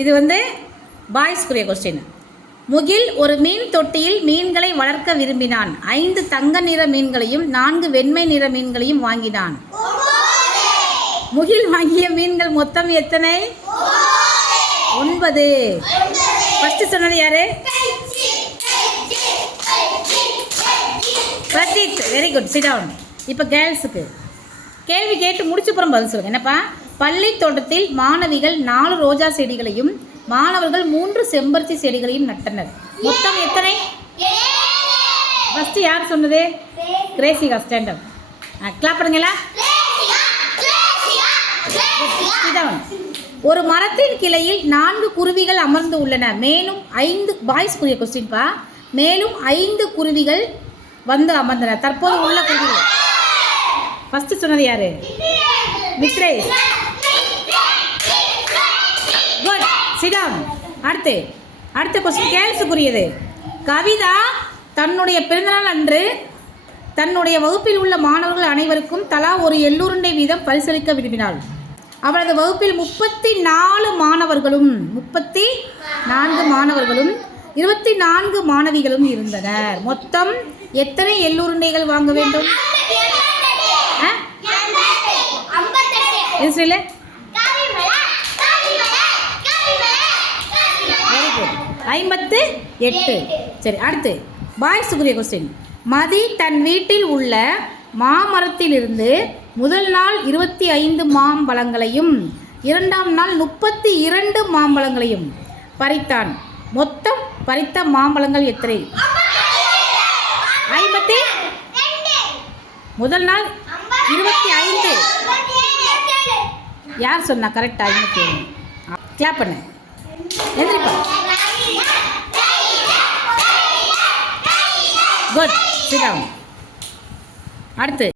இது வந்து பாய்ஸ்க்குரிய கொஸ்டின் முகில் ஒரு மீன் தொட்டியில் மீன்களை வளர்க்க விரும்பினான். ஐந்து தங்க நிற மீன்களையும் நான்கு வெண்மை நிற மீன்களையும் வாங்கினான். முகில் வாங்கிய மீன்கள் மொத்தம் எத்தனை? ஒன்பது. ஃபஸ்ட்டு சொன்னது யாரு? Pratheeth very good sit down இப்போ கேர்ள்ஸுக்கு கேள்வி கேட்டு முடிச்சப்புறம் பதில் சொல்லுங்கள் என்னப்பா? பள்ளி தோட்டத்தில் மாணவிகள் நாலு ரோஜா செடிகளையும் மாணவர்கள் மூன்று செம்பருத்தி செடிகளையும் நட்டனர். மொத்தம் எத்தனை? ஃபர்ஸ்ட் யார் சொன்னது? கிரேசிகா ஸ்டாண்டப் கிளாப் பண்ணுங்களா. ஒரு மரத்தின் கிளையில் நான்கு குருவிகள் அமர்ந்து உள்ளன. மேலும் ஐந்து பாய்ஸ்க்குரிய கொஸ்டின்ப்பா மேலும் ஐந்து குருவிகள் வந்து அமர்ந்தன. தற்போது உள்ள குருவிகள். ஃபர்ஸ்ட் சொன்னது யாரு? மித்ரேஷ் குட் சிடாம் அடுத்து அடுத்த கொஸ்டின் கேள்ஸுக்குரியது கவிதா தன்னுடைய பிறந்தநாள் அன்று தன்னுடைய வகுப்பில் உள்ள மாணவர்கள் அனைவருக்கும் தலா ஒரு எள்ளுருண்டை வீதம் பரிசளிக்க விரும்பினாள். அவரது வகுப்பில் முப்பத்தி நாலு மாணவர்களும் முப்பத்தி நான்கு மாணவர்களும் இருபத்தி நான்கு மாணவிகளும் இருந்தனர். மொத்தம் எத்தனை எள்ளுருண்டைகள் வாங்க வேண்டும்? ஆ? ஐம்பத்து எட்டு. சரி அடுத்து பாய்ஸுக்குரிய கொஸ்டின் மதி தன் வீட்டில் உள்ள மாமரத்திலிருந்து முதல் நாள் இருபத்தி ஐந்து மாம்பழங்களையும் இரண்டாம் நாள் முப்பத்தி இரண்டு மாம்பழங்களையும் பறித்தான். மொத்தம் பறித்த மாம்பழங்கள் எத்தனை? ஐம்பத்தி முதல் நாள் இருபத்தி ஐந்து. யார் சொன்னா கரெக்டா ஐம்பத்தி ஏழு? கிளாப் பண்ணு. எந்திரிப்பா. குட் சிட் அடுத்து.